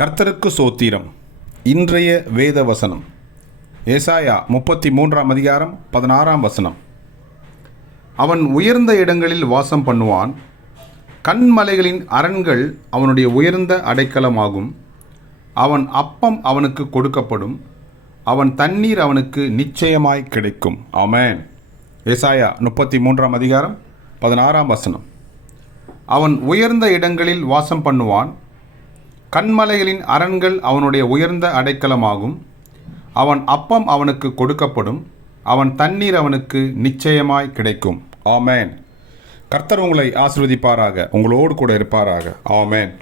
கர்த்தருக்கு சோத்திரம். இன்றைய வேத வசனம் ஏசாயா 33 அதிகாரம் 16 வசனம். அவன் உயர்ந்த இடங்களில் வாசம் பண்ணுவான், கண்மலைகளின் அரண்கள் அவனுடைய உயர்ந்த அடைக்கலமாகும். அவன் அப்பம் அவனுக்கு கொடுக்கப்படும், அவன் தண்ணீர் அவனுக்கு நிச்சயமாய் கிடைக்கும். ஆமென். ஏசாயா 33 அதிகாரம் 16 வசனம். அவன் உயர்ந்த இடங்களில் வாசம் பண்ணுவான், கண்மலைகளின் அரண்கள் அவனுடைய உயர்ந்த அடைக்கலமாகும். அவன் அப்பம் அவனுக்கு கொடுக்கப்படும், அவன் தண்ணீர் அவனுக்கு நிச்சயமாய் கிடைக்கும். ஆமென். கர்த்தர் உங்களை ஆசீர்வதிப்பாராக, உங்களோடு கூட இருப்பாராக. ஆமென்.